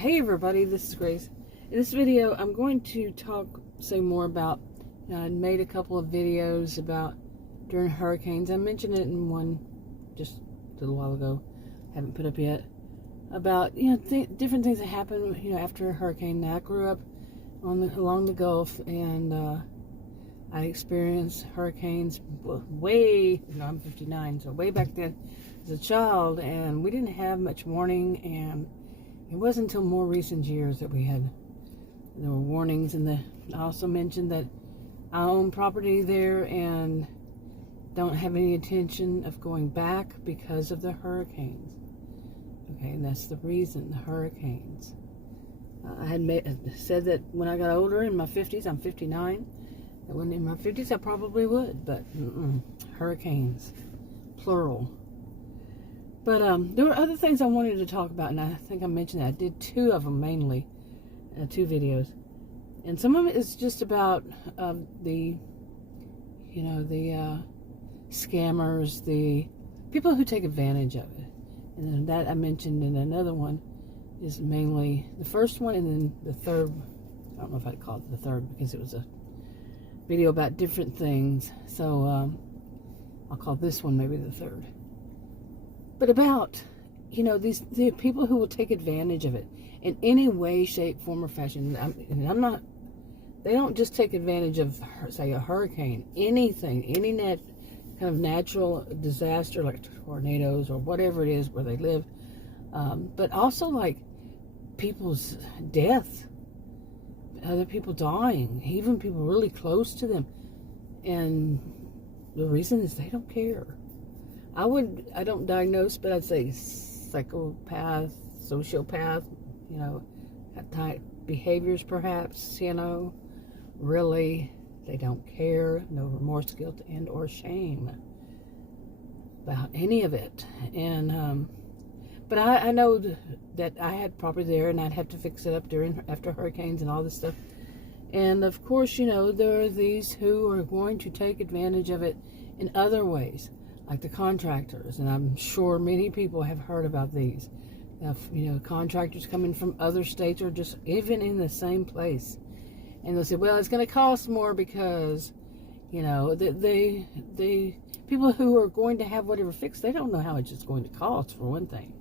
Hey everybody, this is Grace. In this video, I'm going to say more about, I made a couple of videos about during hurricanes. I mentioned it in one just a little while ago, haven't put up yet, about, different things that happen, after a hurricane. Now, I grew up along the Gulf, and I experienced hurricanes I'm 59, so way back then as a child, and we didn't have much warning, and it wasn't until more recent years that there were warnings. And I also mentioned that I own property there and don't have any intention of going back because of the hurricanes. Okay, and that's the reason, the hurricanes. I had said that when I got older, in my 50s, I'm 59, that when in my 50s I probably would, but hurricanes, plural. But there were other things I wanted to talk about, and I think I mentioned that. I did two of them mainly, 2 videos. And some of it is just about the scammers, the people who take advantage of it. And then that I mentioned in another one is mainly the first one, and then the third, I don't know if I'd call it the third because it was a video about different things. So I'll call this one maybe the third. But about, the people who will take advantage of it in any way, shape, form, or fashion. They don't just take advantage of, say, a hurricane, anything, any kind of natural disaster like tornadoes or whatever it is where they live, but also like people's death, other people dying, even people really close to them. And the reason is they don't care. I don't diagnose, but I'd say psychopath, sociopath, type behaviors perhaps, really, they don't care, no remorse, guilt, and or shame about any of it. And, but I know that I had property there, and I'd have to fix it up after hurricanes and all this stuff. And of course, there are these who are going to take advantage of it in other ways, like the contractors, and I'm sure many people have heard about these. Contractors coming from other states or just even in the same place, and they'll say, well, it's going to cost more because, the people who are going to have whatever fixed, they don't know how much it's going to cost, for one thing.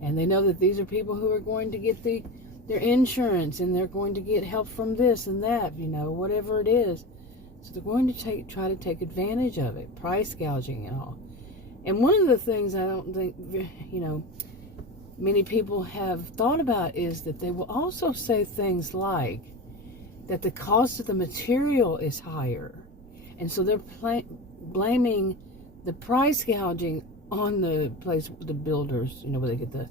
And they know that these are people who are going to get their insurance, and they're going to get help from this and that, whatever it is. So they're going to try to take advantage of it, price gouging and all. And one of the things I don't think, many people have thought about is that they will also say things like that the cost of the material is higher. And so they're blaming the price gouging on the builders, where they get the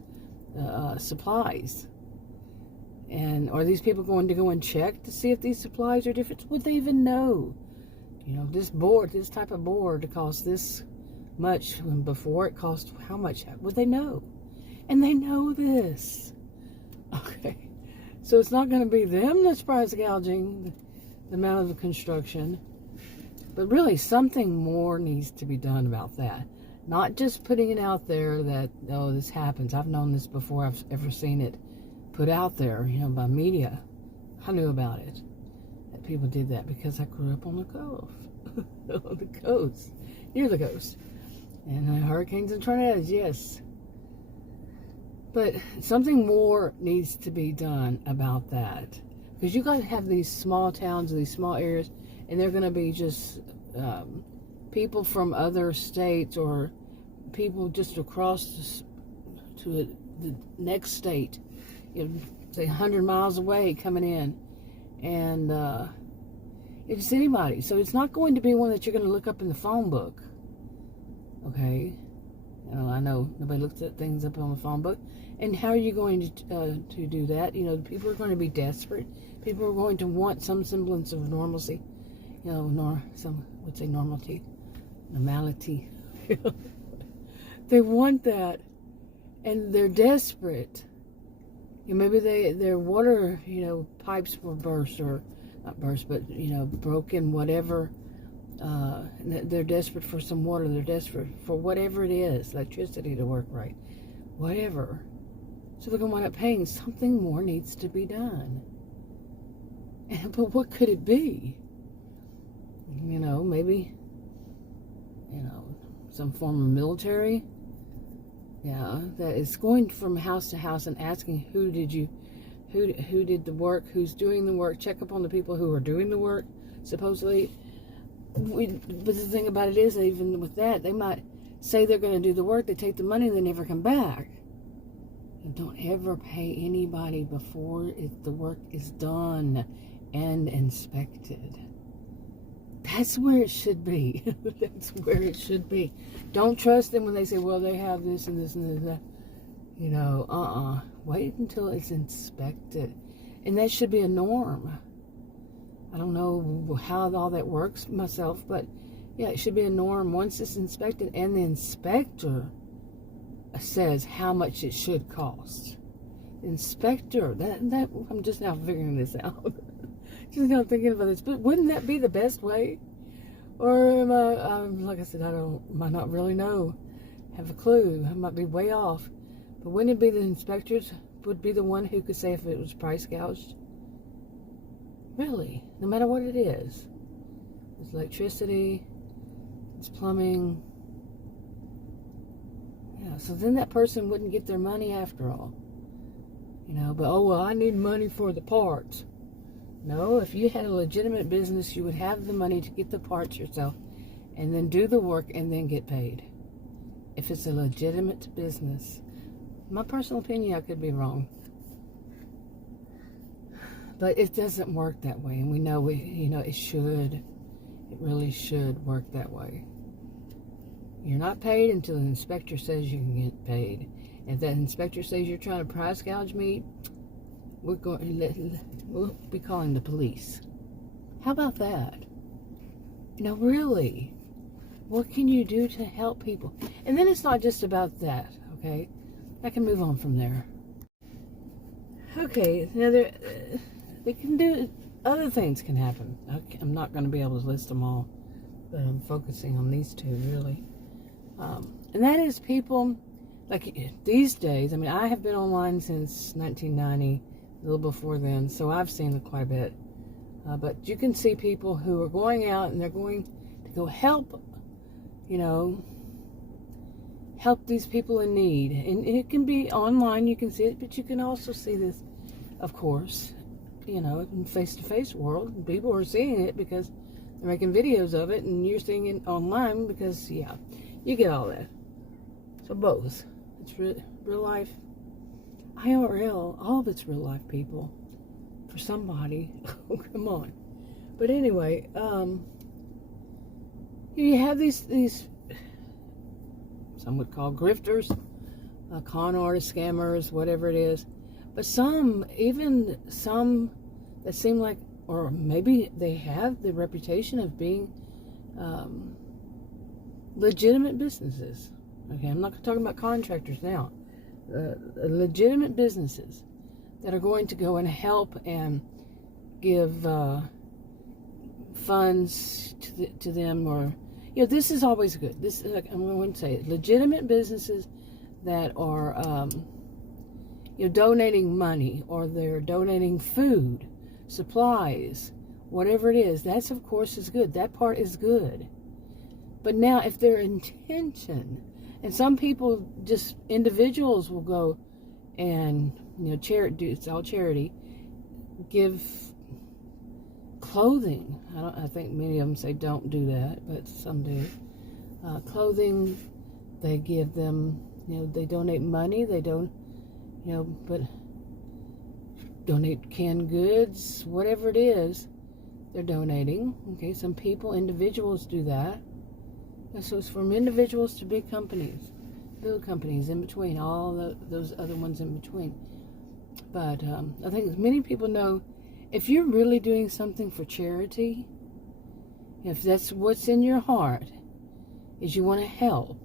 supplies. And are these people going to go and check to see if these supplies are different? Would they even know? This type of board costs this much, when before it cost how much? Would they know? And they know this. Okay. So it's not going to be them that's price gouging the amount of the construction. But really, something more needs to be done about that. Not just putting it out there that, oh, this happens. I've known this before I've ever seen it put out there, by media. I knew about it, that people did that, because I grew up on the Gulf, on the coast, near the coast, and hurricanes and tornadoes, yes. But something more needs to be done about that, because you got to have these small towns, these small areas, and they're going to be just people from other states or people just across to the next state, say 100 miles away coming in, and it's anybody. So it's not going to be one that you're going to look up in the phone book. Okay, I know nobody looks at things up on the phone book. And how are you going to do that? People are going to be desperate. People are going to want some semblance of normalcy. Some would say normality. They want that, and they're desperate. Maybe their water, pipes were burst, or not burst, but, broken, whatever. They're desperate for some water. They're desperate for whatever it is, electricity to work right, whatever. So they're going to wind up paying. Something more needs to be done. But what could it be? Maybe, some form of military. Yeah, that is going from house to house and asking who did the work, who's doing the work, check up on the people who are doing the work, supposedly. But the thing about it is, even with that, they might say they're going to do the work, they take the money, they never come back. And don't ever pay anybody before the work is done and inspected. That's where it should be. That's where it should be. Don't trust them when they say, well, they have this and this and this and that. Wait until it's inspected. And that should be a norm. I don't know how all that works myself, but yeah, it should be a norm once it's inspected and the inspector says how much it should cost. Inspector, that I'm just now figuring this out. Just now thinking about this, but wouldn't that be the best way? Or am I, like I said, I might not really know, have a clue. I might be way off. But wouldn't it be the inspectors would be the one who could say if it was price gouged? Really, no matter what it is. It's electricity, it's plumbing. Yeah, so then that person wouldn't get their money after all. But I need money for the parts. No, if you had a legitimate business, you would have the money to get the parts yourself and then do the work and then get paid. If it's a legitimate business. My personal opinion, I could be wrong. But it doesn't work that way. And we know, it should. It really should work that way. You're not paid until the inspector says you can get paid. If that inspector says you're trying to price gouge me, we'll be calling the police. How about that? Really, what can you do to help people? And then it's not just about that, okay? I can move on from there. Okay, now they can do, other things can happen. I'm not going to be able to list them all, but I'm focusing on these two, really. And that is people, like these days, I have been online since 1990, a little before then, so I've seen it quite a bit. But you can see people who are going out and they're going to go help, help these people in need. And it can be online, you can see it, but you can also see this, of course, in face-to-face world. People are seeing it because they're making videos of it, and you're seeing it online because, yeah, you get all that. So both. It's real life. IRL, all of it's real life, people. For somebody. Oh, come on. But anyway, you have these some would call grifters, con artists, scammers, whatever it is. But even some that seem like, or maybe they have the reputation of being legitimate businesses. Okay, I'm not talking about contractors now. Legitimate businesses that are going to go and help and give funds to them, or this is always good. This, I'm going to say it, legitimate businesses that are donating money, or they're donating food, supplies, whatever it is. That's, of course, is good. That part is good. But now, if their intention, and some people, just individuals, will go and charity, it's all charity, give clothing. I think many of them say don't do that, but some do. Clothing, they give them, they donate money. They don't, but donate canned goods, whatever it is, they're donating. Okay, some people, individuals, do that. And so it's from individuals to big companies, little companies in between, all those other ones in between. But I think many people know, if you're really doing something for charity, if that's what's in your heart, is you want to help,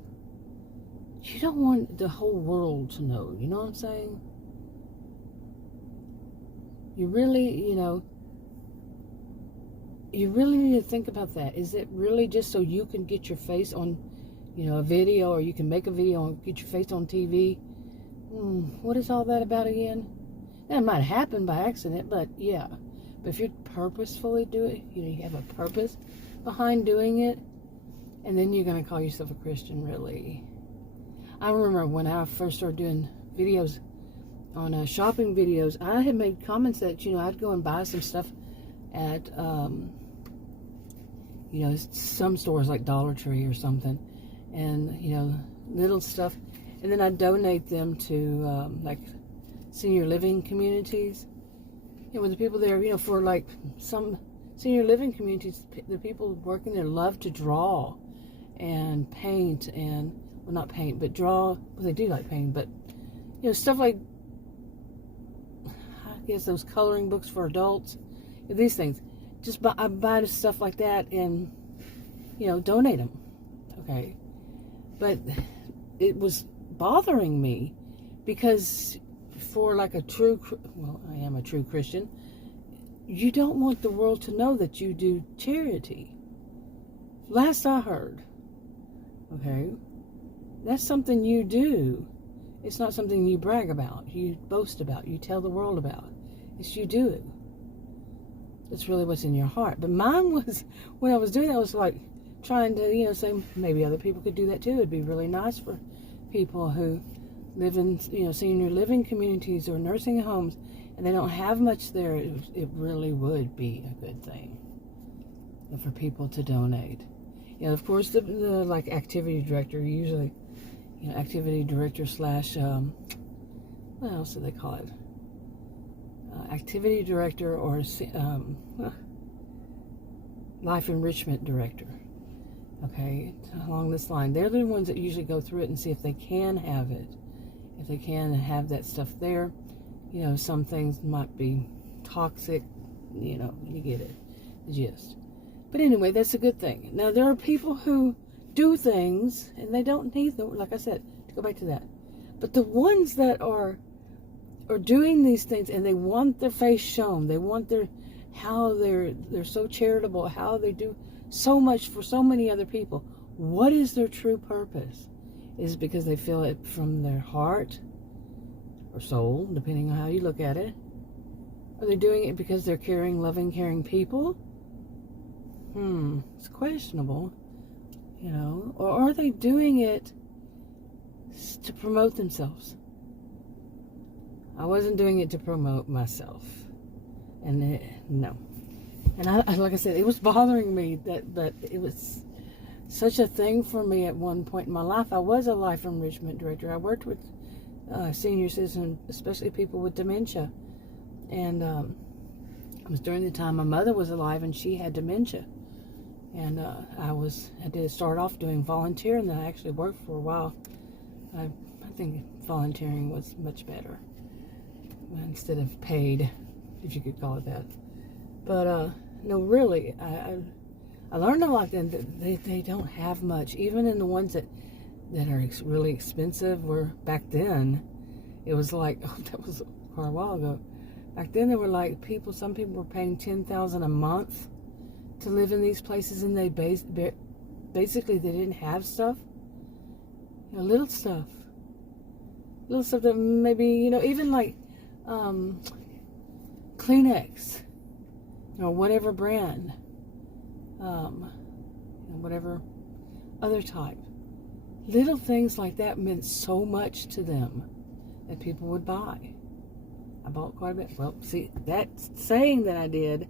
you don't want the whole world to know. You know what I'm saying? You really, you really need to think about that. Is it really just so you can get your face on, a video, or you can make a video and get your face on TV? what is all that about again? That might happen by accident, but yeah. But if you purposefully do it, you have a purpose behind doing it, and then you're going to call yourself a Christian, really. I remember when I first started doing videos on shopping videos, I had made comments that, I'd go and buy some stuff at, some stores like Dollar Tree or something, and, little stuff, and then I'd donate them to, like, senior living communities. With the people there, for like some senior living communities, the people working there love to draw and paint and, well, not paint, but draw. Well, they do like painting, but, stuff like, I guess those coloring books for adults, these things. I buy stuff like that and, donate them. Okay. But it was bothering me because for like I am a true Christian, you don't want the world to know that you do charity. Last I heard, okay, that's something you do. It's not something you brag about, you boast about, you tell the world about. It's you do it. It's really what's in your heart. But mine was, when I was doing that, I was like trying to, say maybe other people could do that too. It'd be really nice for people who live in, senior living communities or nursing homes, and they don't have much there. It really would be a good thing for people to donate. Of course, the like activity director, usually, activity director slash, what else do they call it? Activity director or life enrichment director. Okay, along this line. They're the ones that usually go through it and see if they can have it. If they can have that stuff there, some things might be toxic, you get it, the gist. But anyway, that's a good thing. Now, there are people who do things, and they don't need them, like I said, to go back to that. But the ones that are doing these things, and they want their face shown, they want how they're so charitable, how they do so much for so many other people. What is their true purpose? Is it because they feel it from their heart or soul, depending on how you look at it? Are they doing it because they're caring, loving, caring people? It's questionable, Or are they doing it to promote themselves? I wasn't doing it to promote myself. And no. And I, like I said, it was bothering me but it was such a thing for me at one point in my life. I was a life enrichment director. I worked with senior citizens, especially people with dementia. And it was during the time my mother was alive and she had dementia. And I did start off doing volunteer, and then I actually worked for a while. I think volunteering was much better instead of paid, if you could call it that. But no, really, I learned a lot then that they don't have much. Even in the ones that are really expensive, were back then, it was like, that was quite a while ago. Back then, there were like some people were paying $10,000 a month to live in these places, and they basically they didn't have stuff. Little stuff that maybe, even like Kleenex or whatever brand, whatever other type. Little things like that meant so much to them that people would buy. I bought quite a bit. Well, see, that saying that I did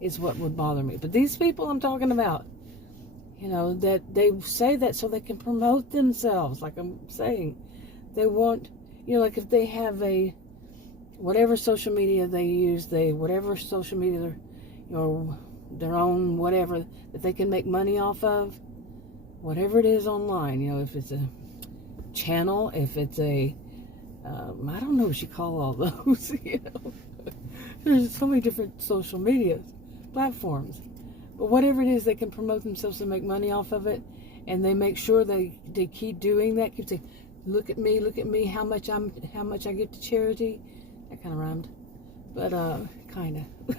is what would bother me. But these people I'm talking about, that they say that so they can promote themselves. Like I'm saying, they want, like if they have whatever social media they use, whatever social media their own whatever that they can make money off of, whatever it is online. If it's a channel, if it's I don't know what you call all those. There's so many different social media platforms. But whatever it is, they can promote themselves and make money off of it. And they make sure they keep doing that. Keep saying, look at me, how much I get to charity. That kind of rhymed. But, kind of.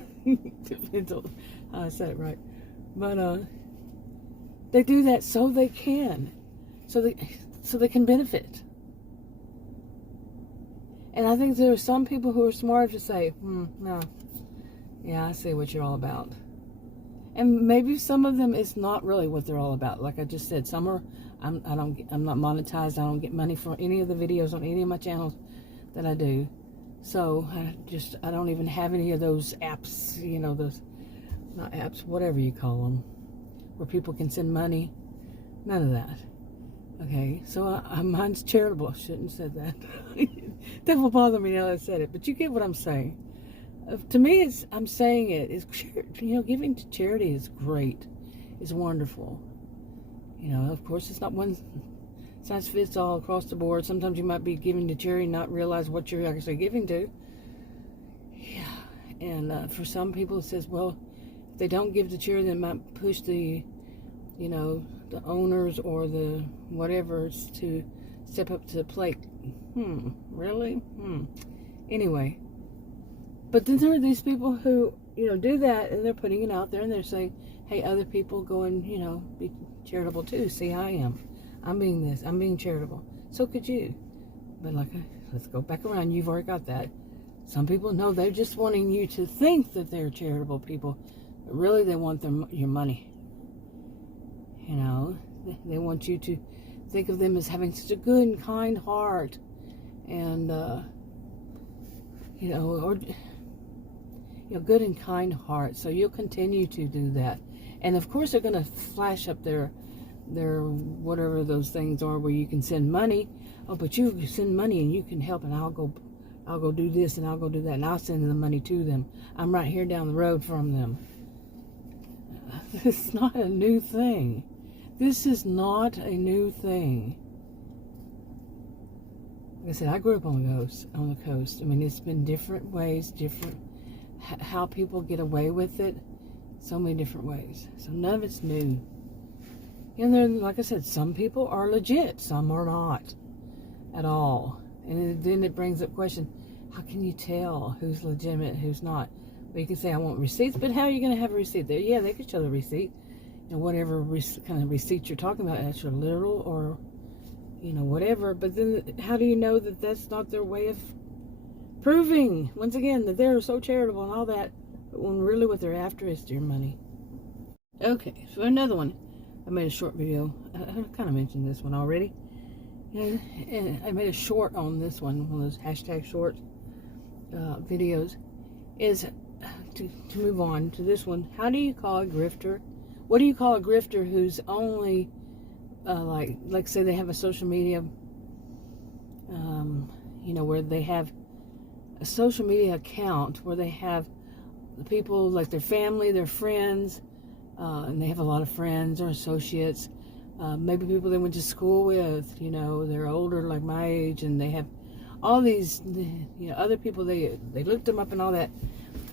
Depends on how I said it right. But, they do that so they can. So they can benefit. And I think there are some people who are smart to say, no, yeah, I see what you're all about. And maybe some of them is not really what they're all about. Like I just said, some are, I'm not monetized. I don't get money for any of the videos on any of my channels that I do. So I don't even have any of those apps, you know, those, not apps, whatever you call them, where people can send money. None of that. Okay, so mine's charitable. I shouldn't have said that. That will bother me now that I said it, but you get what I'm saying. To me, I'm saying it is, you know, giving to charity is great, is wonderful. You know, of course, it's not one size fits all across the board. Sometimes you might be giving to charity and not realize what you're actually giving to. Yeah, and for some people, it says, well, if they don't give to charity, they might push the, you know, the owners or the whatever's to step up to the plate. Really? Anyway. But then there are these people who, you know, do that, and they're putting it out there, and they're saying, hey, other people go and, you know, be charitable too. See, I am. I'm being this. I'm being charitable. So could you. But like, let's go back around. You've already got that. Some people, no, they're just wanting you to think that they're charitable people. But really, they want your money. You know, they want you to think of them as having such a good and kind heart. And, you know, or, you know, good and kind heart. So you'll continue to do that. And of course, they're going to flash up their whatever those things are where you can send money. Oh, but you send money and you can help, and I'll go do this and I'll go do that, and I'll send the money to them. I'm right here down the road from them. It's not a new thing. This is not a new thing. Like I said, I grew up on the coast. I mean, it's been different ways, different how people get away with it. So many different ways. So none of it's new. And then, like I said, some people are legit, some are not at all. And then it brings up question: how can you tell who's legitimate, who's not? Well, you can say I want receipts, but how are you going to have a receipt there? Yeah, they could show the receipt, and whatever kind of receipt you're talking about, that's your literal or, you know, whatever. But then, how do you know that that's not their way of proving, once again, that they're so charitable and all that, but when really what they're after is your money? Okay, so another one. I made a short video. I kind of mentioned this one already. And I made a short on this one of those hashtag short videos. Is to move on to this one. How do you call a grifter? What do you call a grifter who's only like say they have a social media, you know, where they have a social media account where they have the people like their family, their friends, and they have a lot of friends or associates, maybe people they went to school with, you know, they're older like my age, and they have all these, you know, other people, they looked them up and all that.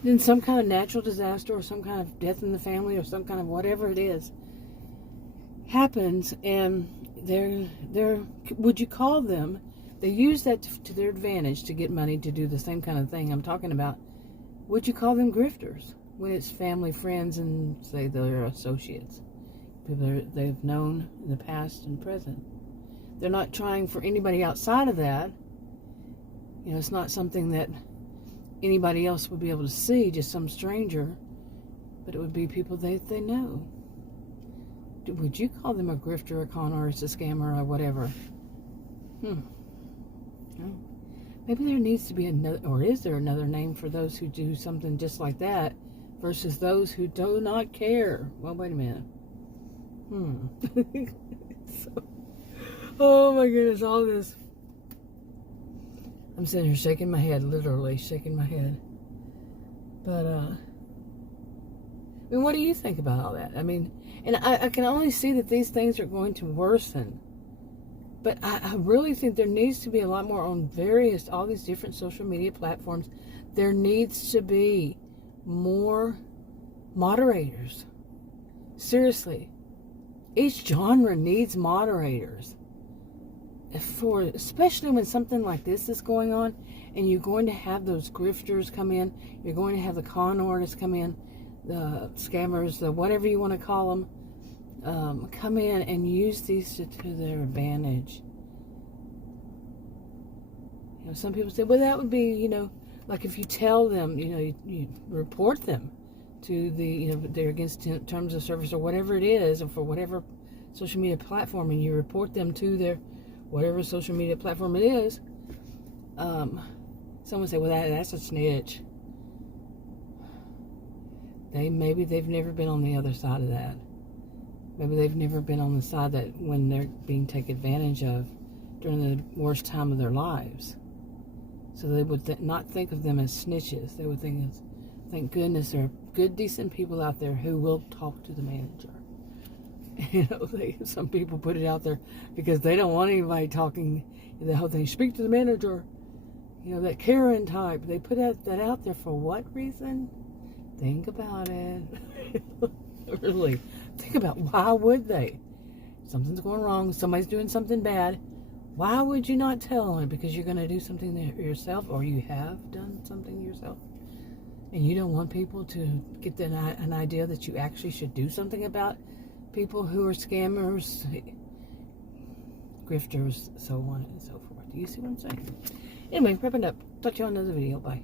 Then some kind of natural disaster or some kind of death in the family or some kind of whatever it is happens, and they're would you call them, they use that to their advantage to get money to do the same kind of thing I'm talking about. Would you call them grifters when it's family, friends, and say they're associates, people they've known in the past and present? They're not trying for anybody outside of that. You know, it's not something that anybody else would be able to see, just some stranger, but it would be people they know. Would you call them a grifter, a con artist, a scammer, or whatever? Maybe there needs to be another, or is there another name for those who do something just like that versus those who do not care? Well, wait a minute. Oh my goodness, all this. I'm sitting here shaking my head, literally shaking my head. But, I mean, what do you think about all that? I mean, and I can only see that these things are going to worsen. But I really think there needs to be a lot more on all these different social media platforms. There needs to be more moderators. Seriously. Each genre needs moderators. Especially when something like this is going on, and you're going to have those grifters come in, you're going to have the con artists come in, the scammers, the whatever you want to call them, come in and use these to their advantage. You know, some people say, well, that would be, you know, like if you tell them, you know, you report them to the, you know, they're against terms of service or whatever it is, or for whatever social media platform, and you report them to their whatever social media platform it is. Someone say, well, that's a snitch. Maybe they've never been on the other side of that. Maybe they've never been on the side that when they're being taken advantage of during the worst time of their lives. So they would not think of them as snitches. They would think, thank goodness there are good, decent people out there who will talk to the manager. You know, some people put it out there because they don't want anybody talking. The whole thing, speak to the manager. You know, that Karen type. They put that out there for what reason? Think about it. Really. Think about why would they? Something's going wrong. Somebody's doing something bad. Why would you not tell them? Because you're going to do something yourself, or you have done something yourself, and you don't want people to get an idea that you actually should do something about people who are scammers, grifters, so on and so forth. Do you see what I'm saying? Anyway, wrapping up. Talk to you on another video. Bye.